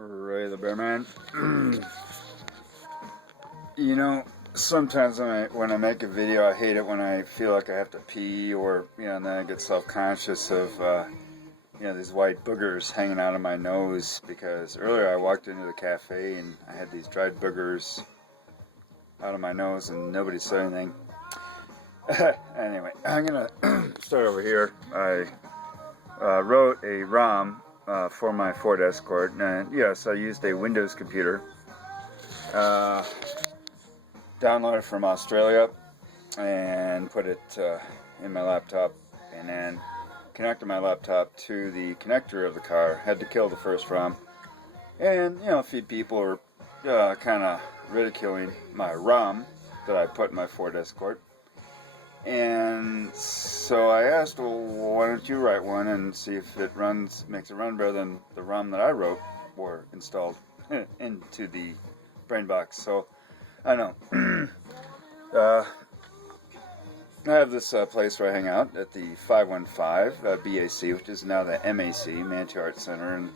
Ray the Bear Man. You know, sometimes when I make a video, I hate it when I feel like I have to pee, or and then I get self-conscious of these white boogers hanging out of my nose, because earlier I walked into the cafe and I had these dried boogers out of my nose and nobody said anything. Anyway, I'm gonna start over here. I wrote a ROM for my Ford Escort, and yes, I used a Windows computer. Downloaded from Australia and put it in my laptop, and then connected my laptop to the connector of the car. Had to kill the first ROM, and a few people were kind of ridiculing my ROM that I put in my Ford Escort. And so I asked, well, why don't you write one and see if it makes it run better than the ROM that I wrote or installed into the brain box. So I know. I have this place where I hang out at the 515 BAC, which is now the MAC, Manitou Arts Center, and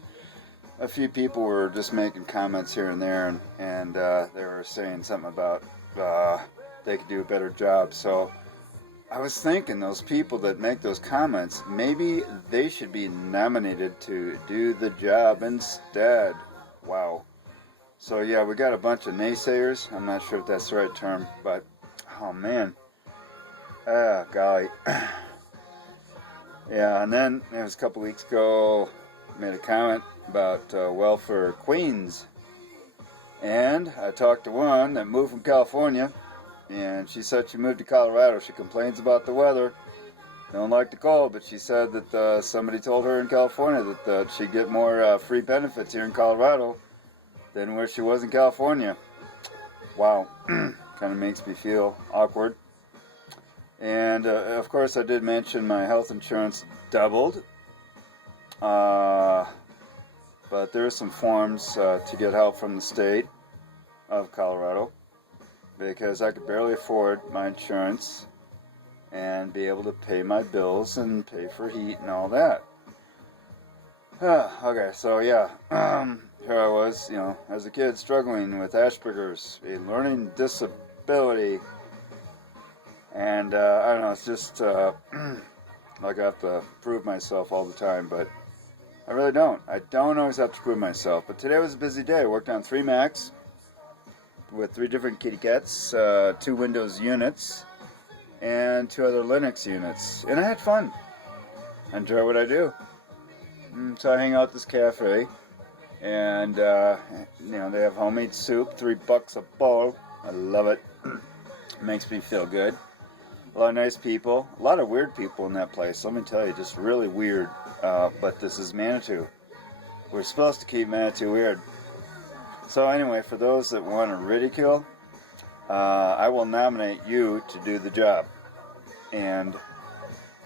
a few people were just making comments here and there, and they were saying something about they could do a better job. So I was thinking, those people that make those comments, maybe they should be nominated to do the job instead. Wow. So yeah, we got a bunch of naysayers. I'm not sure if that's the right term, but oh man, golly. Yeah, and then it was a couple weeks ago, made a comment about welfare queens, and I talked to one that moved from California, and she said she moved to Colorado. She complains about the weather, don't like the cold, but she said that somebody told her in California that she'd get more free benefits here in Colorado than where she was in California. Wow, kind of makes me feel awkward. And of course I did mention my health insurance doubled, but there are some forms to get help from the state of Colorado, because I could barely afford my insurance and be able to pay my bills and pay for heat and all that. Okay, so yeah, here I was, as a kid struggling with Asperger's, a learning disability, and I don't know, it's just like I have to prove myself all the time, but I really don't. I don't always have to prove myself, but today was a busy day. I worked on 3 Macs with 3 different kitty cats, 2 Windows units, and 2 other Linux units, and I had fun. I enjoy what I do. So I hang out at this cafe, and they have homemade soup, $3 a bowl. I love it. Makes me feel good. A lot of nice people, a lot of weird people in that place. Let me tell you, just really weird. But this is Manitou. We're supposed to keep Manitou weird. So anyway, for those that want to ridicule, I will nominate you to do the job. And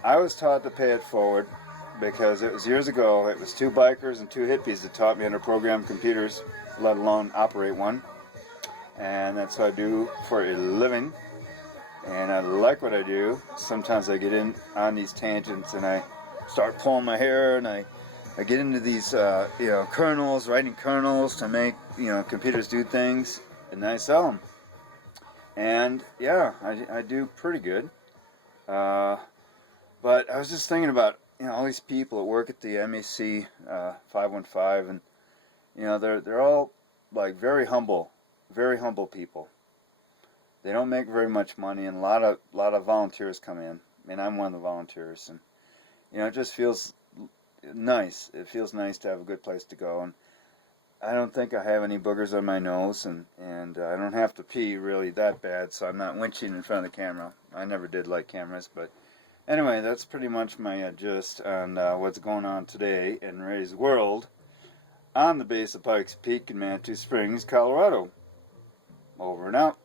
I was taught to pay it forward, because it was years ago. It was 2 bikers and 2 hippies that taught me how to program computers, let alone operate one. And that's what I do for a living, and I like what I do. Sometimes I get in on these tangents and I start pulling my hair, and I get into these kernels, writing kernels to make computers do things, and then I sell them. And yeah, I do pretty good. But I was just thinking about all these people that work at the MAC 515, and they're all like very humble people. They don't make very much money, and a lot of volunteers come in. I mean, I'm one of the volunteers, and it just feels nice. It feels nice to have a good place to go, and I don't think I have any boogers on my nose, and I don't have to pee really that bad, so I'm not winching in front of the camera. I never did like cameras, but anyway, that's pretty much my gist on what's going on today in Ray's world on the base of Pikes Peak in Manitou Springs, Colorado. Over and out.